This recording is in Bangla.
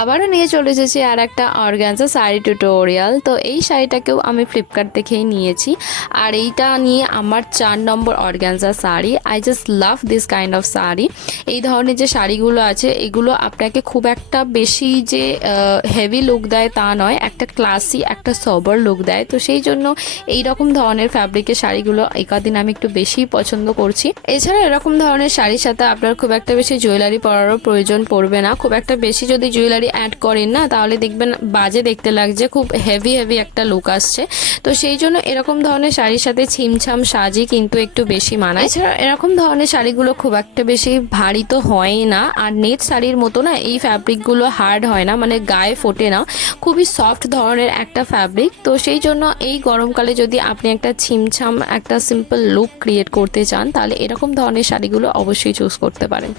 আবারও নিয়ে চলে এসেছি আর একটা অর্গানজা শাড়ি টিউটোরিয়াল। তো এই শাড়িটাকেও আমি ফ্লিপকার্ট থেকেই নিয়েছি, আর এইটা নিয়ে আমার 4 নম্বর organza sari. I just love this kind of sari. এই ধরনের যে শাড়িগুলো আছে এগুলো আপনাকে খুব একটা বেশি যে হেভি লুক দেয় তা নয়, একটা ক্লাসি একটা সবার লুক দেয়। তো সেই জন্য এই রকম ধরনের ফ্যাব্রিকের শাড়িগুলো এই কদিন আমি একটু বেশি পছন্দ করছি। এছাড়া এরকম ধরনের শাড়ির সাথে আপনার খুব একটা বেশি জুয়েলারি পরারও প্রয়োজন পড়বে না। খুব একটা বেশি যদি জুয়েলারি অ্যাড করেন না তাহলে দেখবেন বাজে দেখতে লাগছে, খুব হেভি হেভি একটা লুক আসছে। তো সেই জন্য এরকম ধরনের শাড়ির সাথে ছিমছাম সাজই কিন্তু একটু বেশি মানায়। এছাড়া এরকম ধরনের শাড়িগুলো খুব একটা বেশি ভারী তো হয় না, আর নেট শাড়ির মতো না এই ফ্যাব্রিকগুলো হার্ড হয় না, মানে গায়ে ফোটে না, খুবই সফট ধরনের একটা ফ্যাব্রিক। তো সেই জন্য এই গরমকালে যদি আপনি একটা ছিমছাম একটা সিম্পল লুক ক্রিয়েট করতে চান তাহলে এরকম ধরনের শাড়িগুলো অবশ্যই চুজ করতে পারেন।